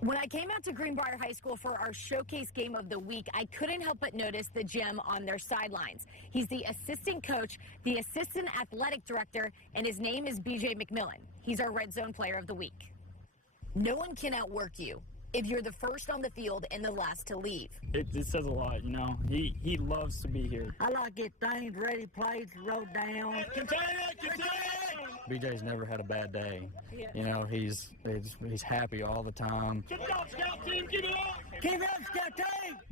When I came out to Greenbrier High School for our showcase game of the week, I couldn't help but notice the gem on their sidelines. He's the assistant coach, the assistant athletic director, and his name is BJ McMillian. He's our Redzone player of the week. No one can outwork you if you're the first on the field and the last to leave. It says a lot, you know. He loves to be here. I like to get things ready, plays wrote down. BJ's never had a bad day. Yeah. You know, he's happy all the time. Keep it up, Scout Team!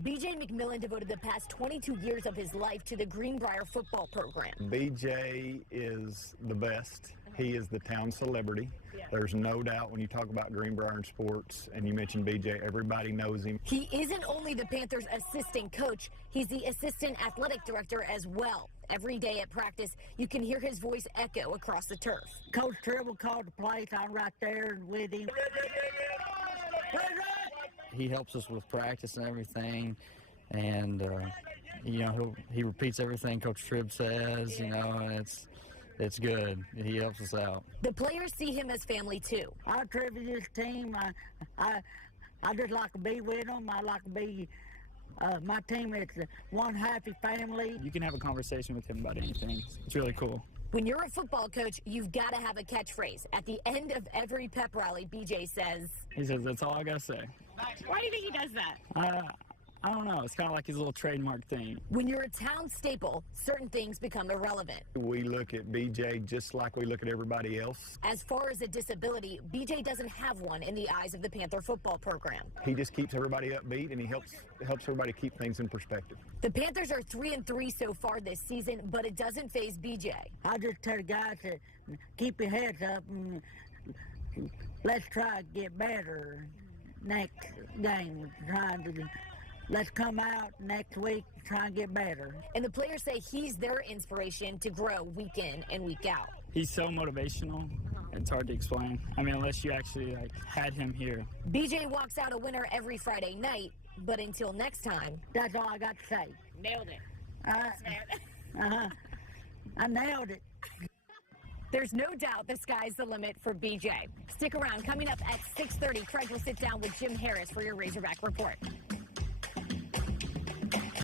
BJ McMillian devoted the past 22 years of his life to the Greenbrier football program. BJ is the best. He is the town celebrity. Yeah. There's no doubt when you talk about Greenbrier and sports and you mention BJ, everybody knows him. He isn't only the Panthers' assistant coach, he's the assistant athletic director as well. Every day at practice, you can hear his voice echo across the turf. Coach Tribble called the plays. I'm right there with him. He helps us with practice and everything, and you know, he repeats everything Coach Tribb says. You know, and it's good. He helps us out. The players see him as family too. I attribute this team. I just like to be with them. I like to be. My team is one happy family. You can have a conversation with him about anything. It's really cool. When you're a football coach, you've got to have a catchphrase. At the end of every pep rally, BJ says... He says, that's all I got to say. Why do you think he does that? I don't know. It's kind of like his little trademark thing. When you're a town staple, certain things become irrelevant. We look at BJ just like we look at everybody else. As far as a disability, BJ doesn't have one in the eyes of the Panther football program. He just keeps everybody upbeat, and he helps everybody keep things in perspective. The Panthers are 3-3 so far this season, but it doesn't faze BJ. I just tell the guys to keep your heads up and let's try to get better next game. Let's come out next week and try and get better. And the players say he's their inspiration to grow week in and week out. He's so motivational. It's hard to explain. I mean, unless you actually had him here. BJ walks out a winner every Friday night, but until next time. That's all I got to say. Nailed it. I nailed it. There's no doubt the sky's the limit for BJ. Stick around. Coming up at 6:30, Craig will sit down with Jim Harris for your Razorback Report.